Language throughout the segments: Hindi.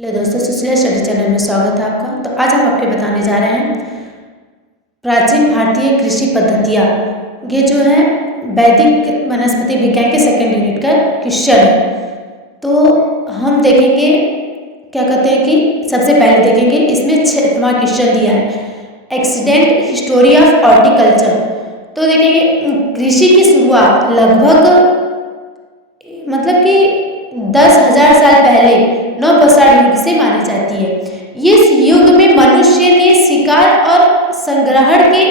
हेलो दोस्तों, सुशीला स्टडी चैनल में स्वागत है आपका। तो आज हम आपको बताने जा रहे हैं प्राचीन भारतीय कृषि पद्धतियाँ। ये जो है वैदिक वनस्पति विज्ञान के सेकंड यूनिट का क्वेश्चन है। तो हम देखेंगे, क्या कहते हैं कि सबसे पहले देखेंगे इसमें 6वां क्वेश्चन दिया है, एक्सीडेंट हिस्टोरी ऑफ हॉर्टिकल्चर। तो देखेंगे कृषि की शुरुआत लगभग मतलब कि 10,000 साल पहले नवपाषाण युग से मानी जाती है। इस युग में मनुष्य ने शिकार और संग्रहण के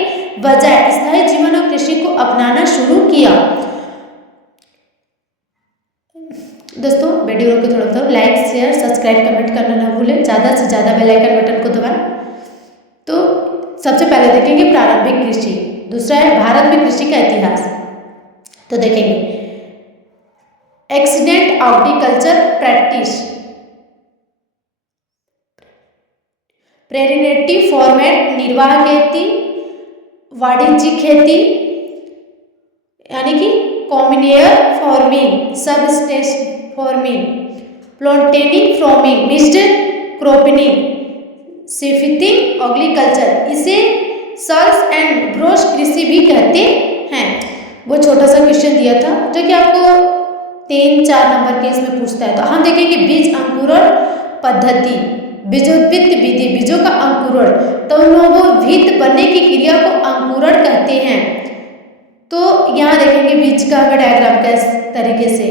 बजाय स्थायी जीवन और कृषि को अपनाना शुरू किया। दोस्तों वीडियो को थोड़ा लाइक शेयर सब्सक्राइब कमेंट करना ना भूलें, ज़्यादा से ज़्यादा बेल आइकन बटन को दबाएं। तो सबसे पहले देखेंगे प्रारंभिक कृषि, दूसरा है भारत में कृषि का इतिहास। तो देखेंगे एक्सीडेंट हॉर्टिकल्चर प्रैक्टिस, प्रेरिनेटिव फॉर्मेट निर्वाह खेती, वाणिज्यिक खेती यानी कि कॉम्बिनेयर farming, subsistence farming, plantation farming, mixed cropping, shifting agriculture, इसे सल्स एंड ब्रोश कृषि भी कहते हैं। वो छोटा सा क्वेश्चन दिया था जो कि आपको 3-4 नंबर के इसमें पूछता है। तो हम देखेंगे बीज अंकुरण पद्धति, बीजोत्पत्ति विधि, बीजों का अंकुरण, तो नवोदित बनने की क्रिया को अंकुरण कहते हैं। तो यहाँ देखेंगे बीज का हमें डायग्राम किस तरीके से,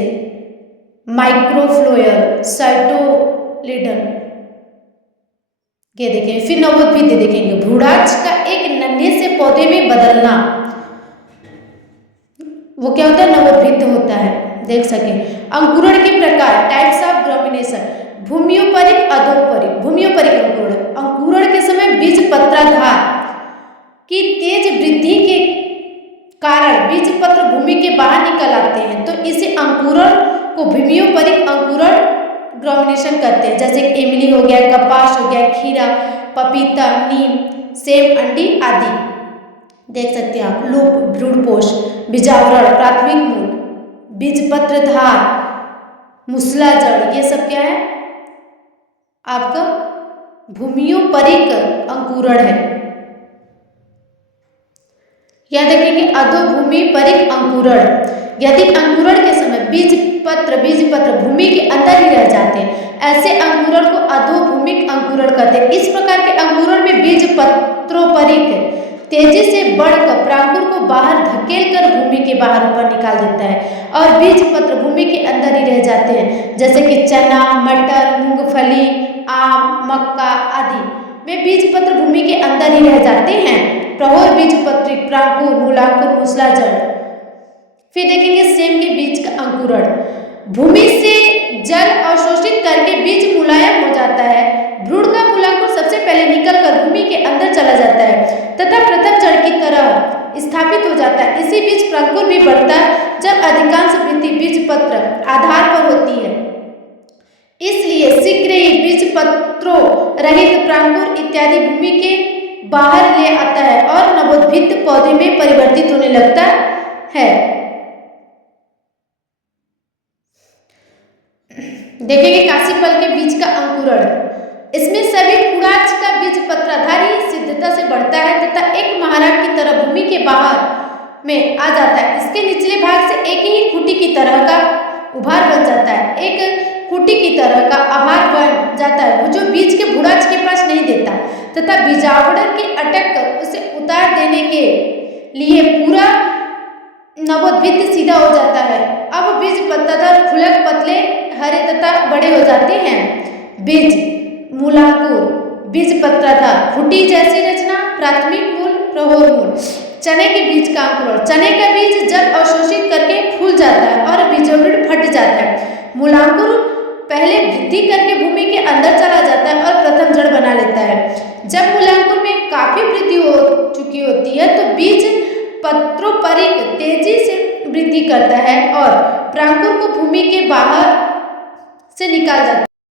माइक्रोफ्लोयर, साइटोलिडन, ये देखें। फिर नवोद्भिद देखेंगे, भ्रूणांच का एक नन्हे से पौधे में बदलना, वो क्या होता है, नवोद्भिद होता है, देख सके। अंकुरण के प्रकार, टाइप्स ऑफ ग्रामिनेशन, भूमियोपरिक अधोपरिक। भूमियोपरिक अंकुरण, अंकुरण के समय बीज पत्राधार की तेज वृद्धि के कारण बीज पत्र भूमि के बाहर निकल आते हैं, तो इसे अंकुरण को भूमियोपरिक अंकुरण ग्रामिनेशन करते हैं। जैसे इमली हो गया, कपास हो गया, खीरा, पपीता, नीम, सेब, अंडी आदि देख सकते हैं आप। लूप, भ्रूणपोष, बीजावरण, प्राथमिक मूल, बीज पत्रधार, मूसलाजड़, ये सब क्या है आपका भूमियोपरिक अंकुरण है। या देखेंगे अधोभूमिपरिक अंकुरण, यदि अंकुरण के समय बीज पत्र भूमि के अंदर ही रह जाते हैं, ऐसे अंकुरण को अधोभूमिक अंकुरण कहते हैं। इस प्रकार के अंकुरण में बीज पत्रोपरिक तेजी से बढ़कर प्रांकुर को बाहर धकेल कर भूमि के बाहर ऊपर निकाल देता है और बीज पत्र भूमि के अंदर ही रह जाते हैं। जैसे कि चना, मटर, मूंगफली, आम, मक्का आदि में बीज पत्र भूमि के अंदर ही रह जाते हैं। प्रौढ़ बीज पत्री, प्रांकुर, मूलांकुर, मूसलाजड़। फिर देखेंगे सेम के बीज का अंकुरण, भूमि से जल अवशोषित करके बीज मुलायम हो जाता है। भ्रूण का मूलांकुर सबसे पहले निकलकर भूमि के अंदर चला जाता है तथा प्रथम जड़ की तरह स्थापित हो जाता है। इसी बीच प्रांकुर भी बढ़ता है जब अधिकांश वृद्धि बीज पत्र आधार पर होती है। इसलिए शीघ्र ही बीज पत्रों रहित प्रांकुर इत्यादि भूमि के बाहर ले आता है और नवोद्भिद पौधे में परिवर्तित होने लगता है। देखेंगे काशीफल के बीज का अंकुरण, इसमें सभी फूलाज का बीज पत्राधारी सिद्धता से बढ़ता है तथा एक महाराग की तरह भूमि के बाहर में आ जाता है। इसके निचले भाग से एक ही खूंटी की तरह का उभार बन जाता है, एक खूंटी की तरह का आभार बन जाता है, वो जो बीज के भूराज के पास नहीं देता तथा बीजावरण के अटक कर उसे उतार देने के लिए पूरा नवोद्भिद सीधा हो जाता है। अब बीज पत्ताधार खुलक पतले हरे तथा बड़े हो जाते हैं। बीज मूलांकुर, बीज पत्राधार, खूंटी जैसी रचना, प्राथमिक मूल, प्रौढ़ मूल। चने के बीज का अंकुरण, चने का बीज जल अवशोषित करके फूल जाता है और बीजोपृट फट जाता है। मूलांकुर पहले वृद्धि करके भूमि के अंदर चला जाता है और प्रथम जड़ बना लेता है। जब मूलांकुर में काफी वृद्धि हो चुकी होती है तो बीज पत्रोपरिक तेजी से वृद्धि करता है और प्रांकुर को भूमि के बाहर से निकाल जाता है।